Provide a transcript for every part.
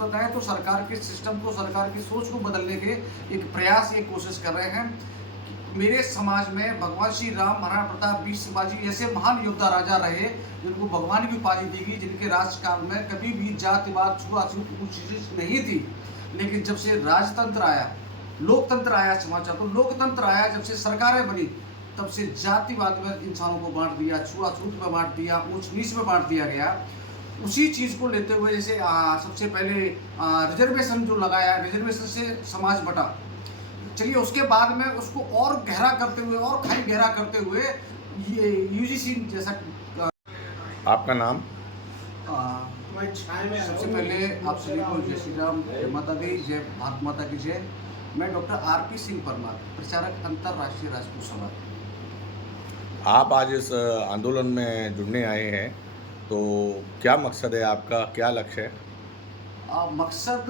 बताएं तो सरकार के सिस्टम को, सरकार की सोच को बदलने के एक प्रयास, एक कोशिश कर रहे हैं। मेरे समाज में भगवान श्री राम, महाराणा प्रताप, वीर शिवाजी जैसे महान योद्धा राजा रहे, जिनको भगवान की उपाधि दी गई, जिनके राजकाल में कभी भी जातिवाद, छुआछूत कुछ चीजें नहीं थी। लेकिन जब से राजतंत्र आया, लोकतंत्र आया, क्षमा चाहता हूं, लोकतंत्र आया, जब से सरकारें बनी, तब से जातिवाद में इंसानों को बांट दिया, छुआछूत में बांट दिया, ऊंच नीच में बांट दिया गया। उसी चीज़ को लेते हुए जैसे सबसे पहले रिजर्वेशन जो लगाया, रिजर्वेशन से समाज बटा। चलिए उसके बाद में उसको और गहरा करते हुए, और खाई गहरा करते हुए ये यूजीसी जैसा। आपका नाम? सबसे पहले आप सभी को जय श्री राम, जय माता दी, जय भारत माता की जय। मैं डॉक्टर आरपी सिंह परमार, प्रचारक अंतर्राष्ट्रीय राजपूत समाज। आप आज इस आंदोलन में जुड़ने आए हैं, तो क्या मकसद है आपका, क्या लक्ष्य है? मकसद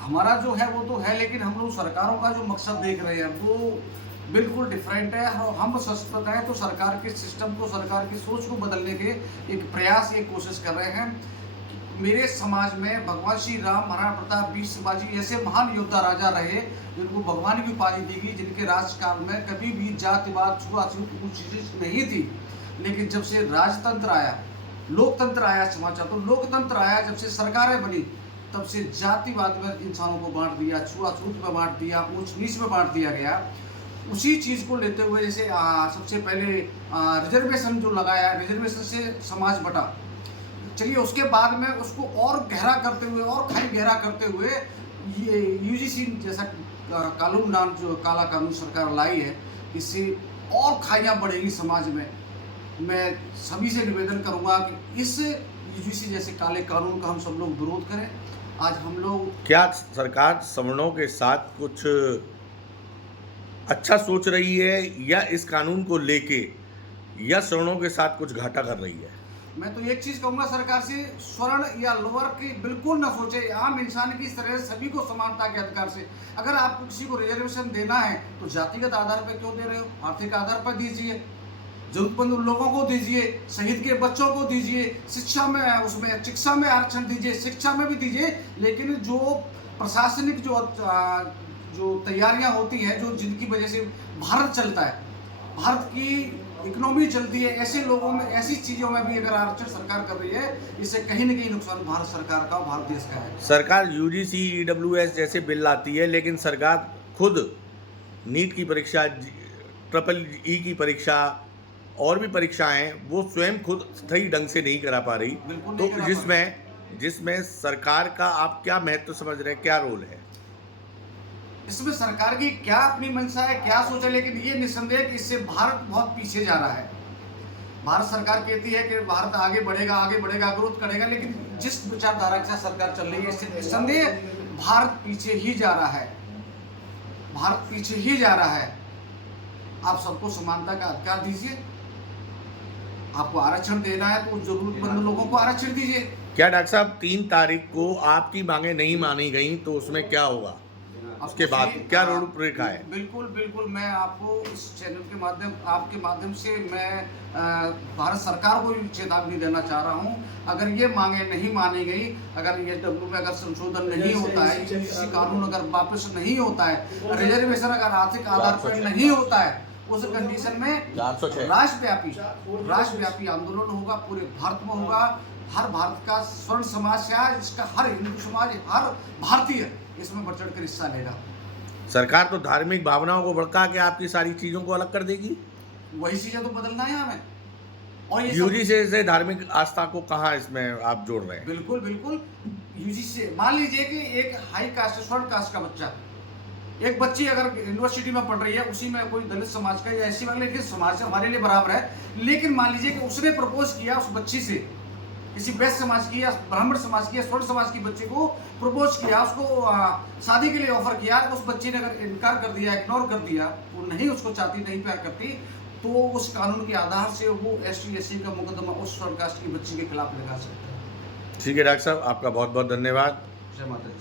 हमारा जो है वो तो है, लेकिन हम लोग सरकारों का जो मकसद देख रहे हैं वो बिल्कुल डिफरेंट है। हम सच बताएं तो सरकार के सिस्टम को, सरकार की सोच को बदलने के एक प्रयास, एक कोशिश कर रहे हैं। मेरे समाज में भगवान श्री राम, महाराणा प्रताप, वीर शिवाजी जैसे महान योद्धा राजा रहे, जिनको भगवान की उपाधि दी गई, जिनके राजकाल में कभी भी जातिवाद, छुआछूत कुछ चीजें नहीं थी। लेकिन जब से राजतंत्र आया, लोकतंत्र आया, क्षमा चाहता हूं, लोकतंत्र आया, जब से सरकारें बनी, तब से जातिवाद में इंसानों को बांट दिया, छुआछूत में बांट दिया, ऊंच नीच में बांट दिया गया। उसी चीज़ को लेते हुए जैसे सबसे पहले रिजर्वेशन जो लगाया, रिजर्वेशन से समाज बटा। चलिए उसके बाद में उसको और गहरा करते हुए, और खाई गहरा करते हुए ये यूजीसी जैसा कानून नाम जो काला कानून सरकार लाई है, इससे और खाइयाँ बढ़ेगी समाज में। मैं सभी से निवेदन करूंगा कि इस यूजीसी जैसे काले कानून का हम सब लोग विरोध करें। आज हम लोग, क्या सरकार सवर्णों के साथ कुछ अच्छा सोच रही है, या इस कानून को लेके, या सवर्णों के साथ कुछ घाटा कर रही है? मैं तो एक चीज कहूंगा सरकार से, स्वर्ण या लोअर की बिल्कुल ना सोचे। आम इंसान की तरह सभी को समानता के अधिकार से, अगर आपको किसी को रिजर्वेशन देना है तो जातिगत आधार पर क्यों दे रहे हो? आर्थिक आधार पर दीजिए, जरूरतमंद लोगों को दीजिए, शहीद के बच्चों को दीजिए, शिक्षा में, उसमें शिक्षा में आरक्षण दीजिए, शिक्षा में भी दीजिए। लेकिन जो प्रशासनिक जो तैयारियां होती हैं, जो जिनकी वजह से भारत चलता है, भारत की इकोनॉमी चलती है, ऐसे लोगों में, ऐसी चीज़ों में भी अगर आरक्षण सरकार कर रही है, इससे कहीं न कहीं नुकसान भारत सरकार का, भारत देश का है। सरकार यूजीसी, ईडब्ल्यूएस जैसे बिल लाती है, लेकिन सरकार खुद नीट की परीक्षा, ट्रिपल ई की परीक्षा और भी परीक्षाएं वो स्वयं खुद सही ढंग से नहीं करा पा रही। तो जिसमें सरकार का आप क्या महत्व समझ रहे हैं, क्या रोल है इसमें? सरकार की क्या अपनी मंशा है, क्या सोचा, लेकिन ये निस्संदेह कि इससे भारत बहुत पीछे जा रहा है। भारत सरकार कहती है कि भारत आगे बढ़ेगा, आगे बढ़ेगा, ग्रोथ करेगा, लेकिन जिस विचारधारा के साथ सरकार चल रही है, इससे निस्संदेह भारत पीछे ही जा रहा है। भारत पीछे ही जा रहा है। आप सबको समानता का अधिकार दीजिए। आपको आरक्षण देना है तो जरूरतमंद लोगों को आरक्षण दीजिए। क्या डॉक्टर साहब 3 तारीख को आपकी मांगे नहीं मानी गई तो उसमें क्या होगा? उसके बाद क्या रूपरेखा है? बिल्कुल बिल्कुल, मैं आपको इस चैनल के माध्यम, आपके माध्यम से मैं भारत सरकार को भी चेतावनी देना चाह रहा हूं। अगर ये मांगे नहीं मानी गई, अगर ये डब्ल्यू में अगर संशोधन नहीं होता है, यूजीसी कानून अगर वापस नहीं होता है, रिजर्वेशन अगर आर्थिक आधार पर नहीं होता है, उस कंडीशन में राष्ट्रव्यापी आंदोलन होगा, पूरे भारत में होगा। हर भारत का स्वर्ण समाज है, इसका हर हिंदू समाज, हर भारतीय इसमें बढ़ चढ़कर हिस्सा लेगा। सरकार तो धार्मिक भावनाओं को भड़का के आपकी सारी चीजों को अलग कर देगी। वही चीजें तो बदलना है हमें। और यूजीसी से धार्मिक आस्था को कहाँ इसमें आप जोड़ रहे हैं? बिल्कुल बिल्कुल, यूजीसी से मान लीजिए कि एक हाई कास्ट, स्वर्ण कास्ट का बच्चा, एक बच्ची अगर यूनिवर्सिटी में पढ़ रही है, उसी में कोई दलित समाज का या ऐसी वाले, लेकिन समाज से हमारे लिए बराबर है, लेकिन मान लीजिए कि उसने प्रपोज किया उस बच्ची से, किसी वैश्य समाज की या ब्राह्मण समाज की या स्वर्ण समाज की बच्ची को प्रपोज किया, उसको शादी के लिए ऑफर किया, उस बच्ची ने अगर इनकार कर दिया, इग्नोर कर दिया, वो नहीं उसको चाहती, नहीं प्यार करती, तो उस कानून के आधार से वो ST/SC का मुकदमा उस स्वर्ण कास्ट की बच्ची के खिलाफ लगा सकता है। ठीक है डॉक्टर साहब, आपका बहुत बहुत धन्यवाद। जय माता दी।